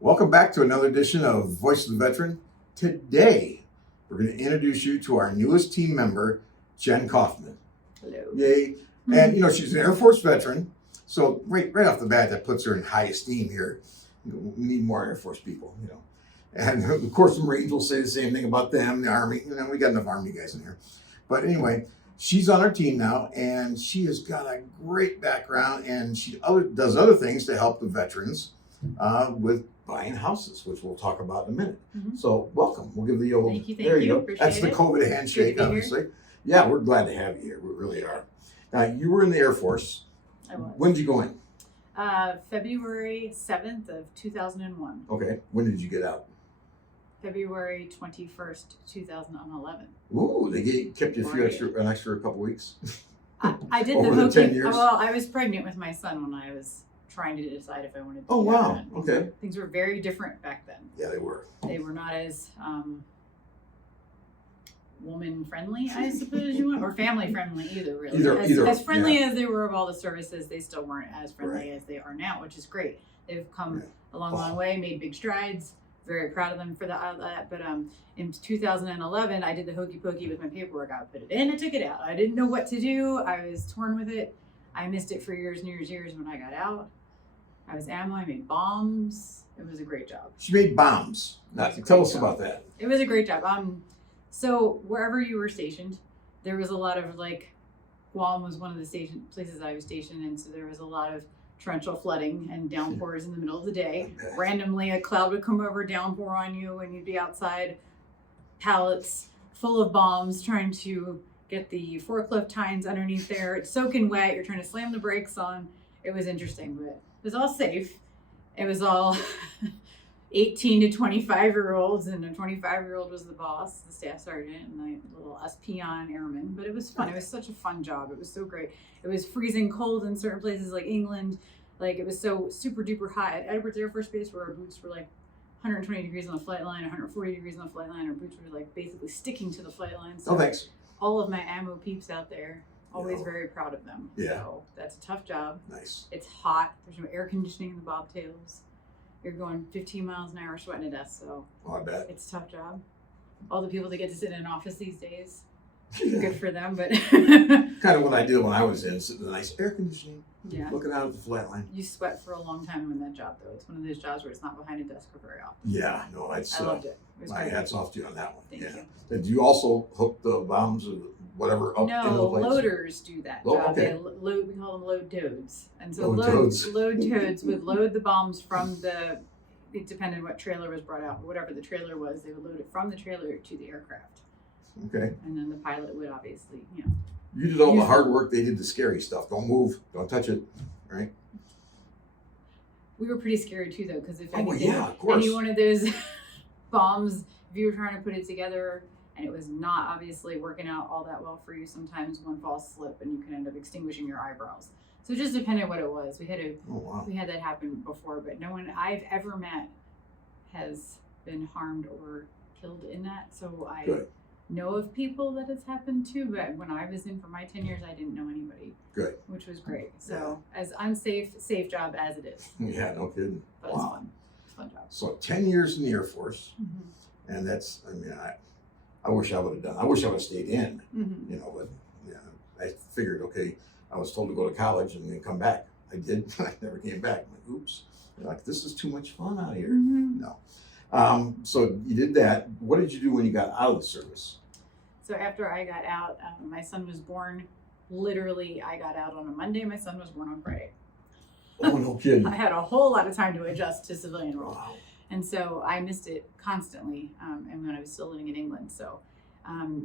Welcome back to another edition of Voice of the Veteran. Today, we're going to introduce you to our newest team member, Jen Kaufman. Hello. Yay. And, she's an Air Force veteran. So right off the bat, that puts her in high esteem here. We need more Air Force people, And of course, the Marines will say the same thing about them, the Army. We got enough Army guys in here. But anyway, she's on our team now, and she has got a great background, and she does other things to help the veterans with buying houses, which we'll talk about in a minute. Mm-hmm. So welcome. We'll give the old, thank you. There you go. Appreciate That's the it. COVID handshake, obviously. Yeah, we're glad to have you here. We really are. Now, you were in the Air Force. I was. When did you go in? February 7th of 2001. Okay. When did you get out? February 21st, 2011. Ooh, they kept you an extra couple weeks. I did Over the the 10 hooking. years? Well, I was pregnant with my son when I was trying to decide if I wanted to. Oh, do wow. that. Okay. Things were very different back then. Yeah, they were. They were not as woman friendly, I suppose you want, or family friendly either, really. As friendly as they were of all the services, they still weren't as friendly as they are now, which is great. They've come a long way, made big strides. Very proud of them for that. But in 2011, I did the hokey pokey with my paperwork. I put it in, I took it out. I didn't know what to do. I was torn with it. I missed it for years and years when I got out. I was ammo. I made bombs. It was a great job. She made bombs. Now, tell us about that. It was a great job. So wherever you were stationed, there was a lot of Guam was one of the places I was stationed in. So there was a lot of torrential flooding and downpours in the middle of the day. Randomly, a cloud would come over, downpour on you, and you'd be outside, pallets full of bombs, trying to get the forklift tines underneath there. It's soaking wet. You're trying to slam the brakes on. It was interesting, but it was all safe. It was all 18 to 25-year-olds, and a 25-year-old was the boss, the staff sergeant, and the little us peon airmen. But it was fun. It was such a fun job. It was so great. It was freezing cold in certain places like England. It was so super duper hot at Edwards Air Force Base, where our boots were 120 degrees on the flight line, 140 degrees on the flight line. Our boots were basically sticking to the flight line. So thanks. All of my ammo peeps out there, always very proud of them. Yeah. So that's a tough job. Nice. It's hot. There's no air conditioning in the bobtails. You're going 15 miles an hour sweating to death, so I bet. it's a tough job. All the people that get to sit in an office these days, good for them, but kind of what I did when I was in, sitting in the nice air conditioning, looking out at the flat line. You sweat for a long time in that job, though. It's one of those jobs where it's not behind a desk for very often. Yeah, no, I loved it. It was my great. hats off to you on that one. Thank you. Did you also hook the bombs or whatever up into the place? Loaders do that job. Okay. We call them load toads. And so load toads would load the bombs from it depended what trailer was brought out, but whatever the trailer was, they would load it from the trailer to the aircraft. Okay. And then the pilot would obviously, You did all the hard work. They did the scary stuff. Don't move. Don't touch it. Right? We were pretty scary too, though, because if of course. any one of those bombs, if you were trying to put it together and it was not obviously working out all that well for you, sometimes one false slip and you can end up extinguishing your eyebrows. So it just depended what it was. We had that happen before, but no one I've ever met has been harmed or killed in that. So I know of people that it's happened to, but when I was in for my 10 years, I didn't know anybody. Good. Which was great. So as safe job as it is. Yeah, no kidding. But it's fun. It's a fun job. So 10 years in the Air Force, and that's, I wish I would have done. I wish I would have stayed in, but I figured, okay, I was told to go to college and then come back. I did. I never came back. I'm like, oops. They're like, this is too much fun out here. No. So you did that. What did you do when you got out of the service? So after I got out, my son was born. Literally, I got out on a Monday. My son was born on Friday. Oh, no kidding. I had a whole lot of time to adjust to civilian role. Wow. And so I missed it constantly, and when I was still living in England. So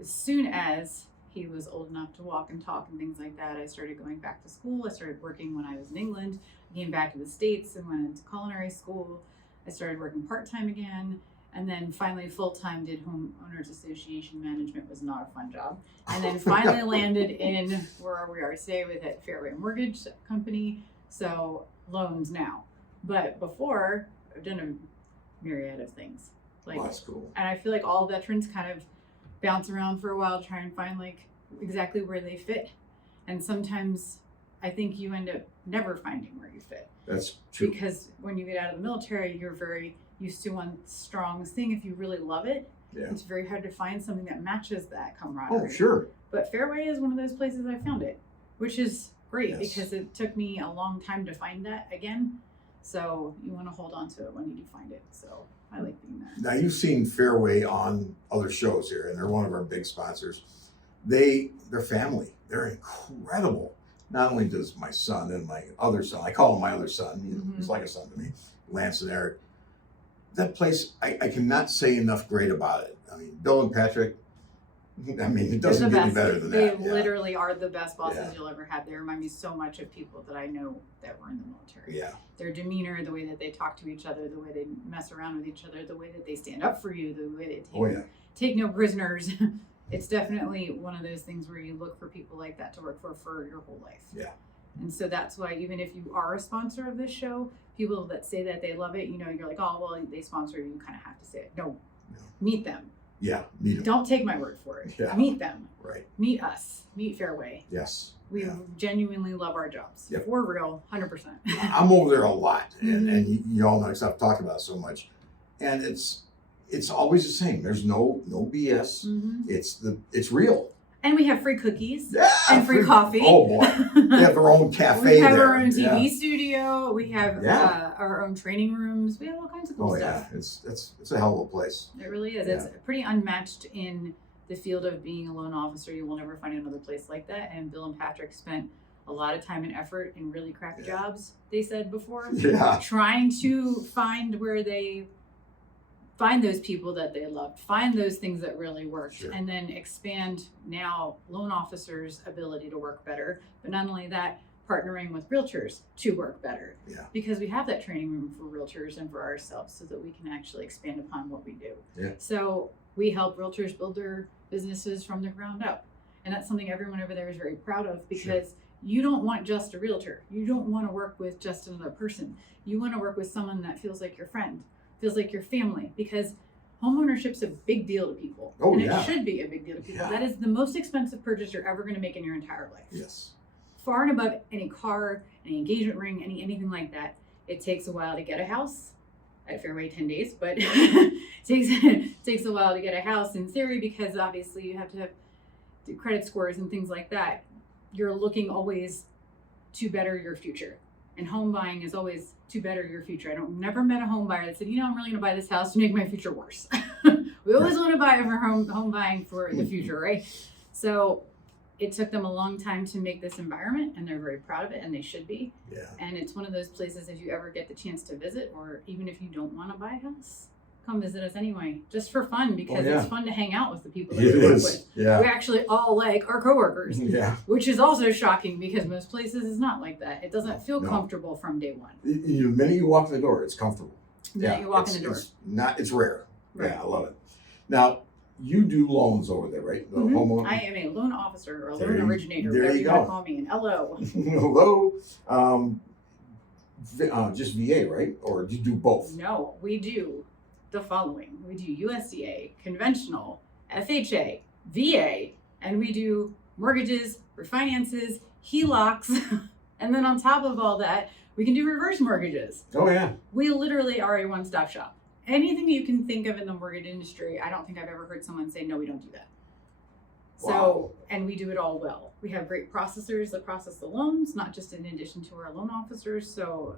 as soon as he was old enough to walk and talk and things like that, I started going back to school. I started working when I was in England. I came back to the States and went into culinary school. I started working part-time again. And then finally full-time did homeowners association management. Was not a fun job. And then finally landed in where we are today with at Fairway Mortgage company. So loans now. But before, I've done a myriad of things. That's cool. And I feel like all veterans kind of bounce around for a while, try and find exactly where they fit. And sometimes I think you end up never finding where you fit. That's true. Because when you get out of the military, you're very used to one strong thing. If you really love it, Yeah. it's very hard to find something that matches that camaraderie. Oh, sure. But Fairway is one of those places I found it, which is great Yes. because it took me a long time to find that again. So you want to hold on to it when you do find it. So I like being there. Now, you've seen Fairway on other shows here, and they're one of our big sponsors. They're family. They're incredible. Not only does my son and my other son, I call him my other son, you know, he's like a son to me, Lance and Eric. That place, I cannot say enough great about it. I mean, Bill and Patrick, I mean, it doesn't get any better than They that. Yeah. literally are the best bosses Yeah. you'll ever have. They remind me so much of people that I know that were in the military. Yeah. Their demeanor, the way that they talk to each other, the way they mess around with each other, the way that they stand up for you, the way they take no prisoners. It's definitely one of those things where you look for people like that to work for your whole life. Yeah. And so that's why even if you are a sponsor of this show, people that say that they love it, you know, you're like, oh, well, they sponsor you, kind of have to say it. No, meet them. Yeah, meet them. Don't take my word for it. Yeah. Meet them. Right. Meet us. Meet Fairway. Yes. We genuinely love our jobs. Yep. For real, 100%. I'm over there a lot, and you all know because I've talked about it so much, and it's always the same. There's no BS. It's real. And we have free cookies and free coffee. Oh boy, they have their own cafe. We have there. our own TV studio. We have our own training rooms. We have all kinds of cool stuff. Yeah, it's a hell of a place. It really is. Yeah. It's pretty unmatched in the field of being a loan officer. You will never find another place like that. And Bill and Patrick spent a lot of time and effort in really crappy jobs, they said before, trying to find where they find those people that they loved, find those things that really worked, and then expand now loan officers' ability to work better. But not only that, partnering with realtors to work better. Yeah. Because we have that training room for realtors and for ourselves so that we can actually expand upon what we do. Yeah. So we help realtors build their businesses from the ground up. And that's something everyone over there is very proud of because you don't want just a realtor. You don't want to work with just another person. You want to work with someone that feels like your friend, feels like your family, because homeownership's a big deal to people. Oh, and yeah. it should be a big deal to people. That is the most expensive purchase you're ever going to make in your entire life. Yes. Far and above any car, any engagement ring, anything like that. It takes a while to get a house. At Fairway 10 days, but it takes a while to get a house in theory because obviously you have to have credit scores and things like that. You're looking always to better your future. And home buying is always to better your future. I don't never met a home buyer that said, you know, I'm really going to buy this house to make my future worse. We always want to buy for home buying for the future, right? So it took them a long time to make this environment, and they're very proud of it, and they should be. Yeah. And it's one of those places, if you ever get the chance to visit, or even if you don't want to buy a house, come visit us anyway, just for fun, because it's fun to hang out with the people that we work with. Yeah. We actually all like our coworkers, which is also shocking because most places is not like that. It doesn't feel comfortable from day one. The minute you walk in the door, it's comfortable. The minute you walk in the door. It's rare. Right. Yeah, I love it. Now, you do loans over there, right? The homeowner. I am a loan officer or a loan originator, whatever you want to call me. And LO. Hello. Just VA, right? Or do you do both? No, we do the following. We do USDA, conventional, FHA, VA, and we do mortgages, refinances, HELOCs, and then on top of all that, we can do reverse mortgages. Oh, yeah. We literally are a one-stop shop. Anything you can think of in the mortgage industry, I don't think I've ever heard someone say, no, we don't do that. Wow. So, and we do it all well. We have great processors that process the loans, not just in addition to our loan officers. So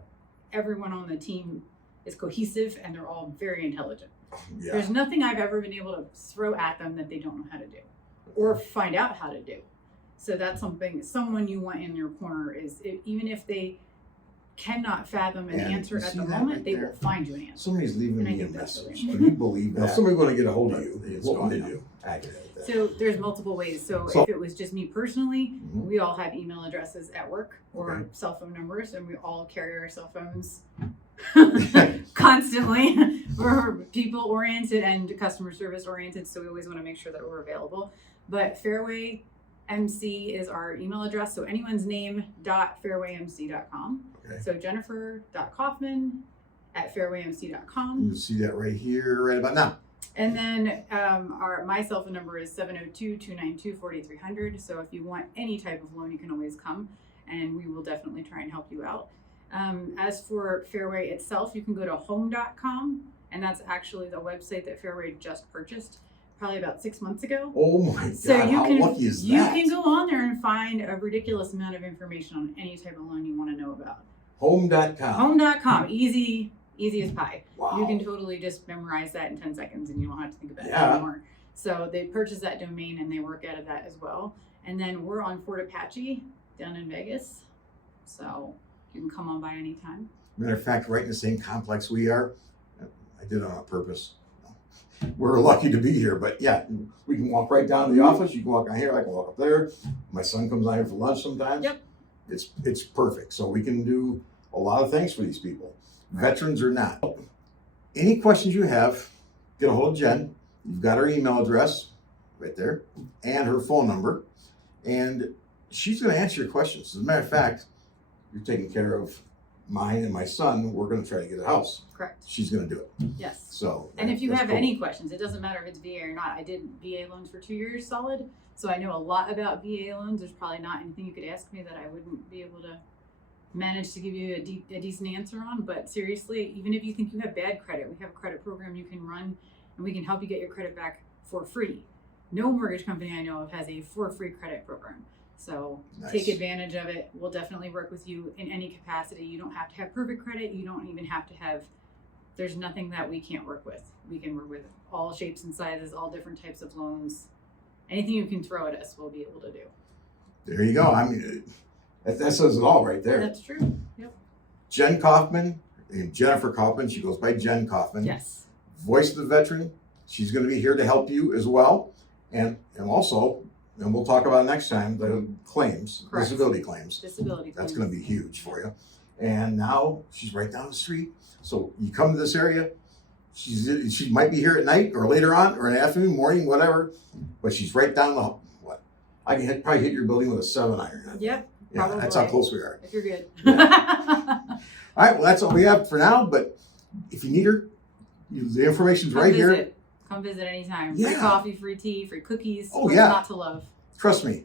everyone on the team is cohesive and they're all very intelligent. Yeah. There's nothing I've ever been able to throw at them that they don't know how to do or find out how to do. So that's someone you want in your corner is, even if they cannot fathom an answer at the moment, they will find you an answer. Somebody's leaving me a think that's message. really Can you believe that? If somebody's going to get a hold of you, what would they do? So there's multiple ways. So if it was just me personally, we all have email addresses at work or cell phone numbers, and we all carry our cell phones constantly. We're people oriented and customer service oriented, so we always want to make sure that we're available. But Fairway MC is our email address. So anyone's name.fairwaymc.com. Okay. So Jennifer.Kaufman@fairwaymc.com. You see that right here, right about now. And then my cell phone number is 702-292-4300. So if you want any type of loan, you can always come and we will definitely try and help you out. As for Fairway itself, you can go to home.com, and that's actually the website that Fairway just purchased probably about 6 months ago. Oh my God, So how lucky is that? You can go on there and find a ridiculous amount of information on any type of loan you want to know about. Home.com. Home.com, easy as pie. Wow. You can totally just memorize that in 10 seconds and you don't have to think about it Yeah. anymore. So they purchased that domain and they work out of that as well. And then we're on Fort Apache down in Vegas. So you can come on by anytime. Matter of fact, right in the same complex we are. I did it on purpose. We're lucky to be here, but yeah, we can walk right down to the office. You can walk down here, I can walk up there. My son comes out here for lunch sometimes. Yep. It's perfect. So we can do a lot of things for these people, veterans or not. Any questions you have, get a hold of Jen. You've got her email address right there and her phone number, and she's going to answer your questions. As a matter of fact, you're taking care of mine and my son. We're going to try to get a house. Correct. She's going to do it. Yes. So, and if you that's have cool. any questions, it doesn't matter if it's VA or not. I did VA loans for 2 years solid, so I know a lot about VA loans. There's probably not anything you could ask me that I wouldn't be able to manage to give you a decent answer on. But seriously, even if you think you have bad credit, we have a credit program you can run, and we can help you get your credit back for free. No mortgage company I know of has a for free credit program. So Nice. Take advantage of it. We'll definitely work with you in any capacity. You don't have to have perfect credit. You don't even have to have, there's nothing that we can't work with. We can work with all shapes and sizes, all different types of loans. Anything you can throw at us, we'll be able to do. There you go. I mean, that says it all right there. That's true. Yep. Jen Kaufman, and Jennifer Kaufman, she goes by Jen Kaufman. Yes. Voice of the veteran. She's going to be here to help you as well. And also, and we'll talk about next time, the claims, Correct. disability claims. Disability That's claims. going to be huge for you. And now she's right down the street. So you come to this area, she might be here at night or later on or in the afternoon, morning, whatever, but she's right down the, what? I can probably hit your building with a 7-iron. Yep. Yeah, probably. that's how close we are. If you're good. All right, well, that's all we have for now, but if you need her, the information's right here. Come visit anytime. Yeah. Free coffee, free tea, free cookies. Oh, What's yeah. not to love. Trust me,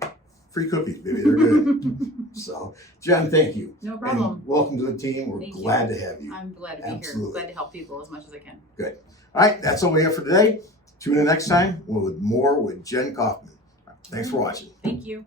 free cookies, baby, they're good. So, Jen, thank you. No problem. And welcome to the team. We're Thank you. glad to have you. I'm glad to be Absolutely. here. Glad to help people as much as I can. Good. All right, that's all we have for today. Tune in next time with more with Jen Kaufman. Thanks for watching. Thank you.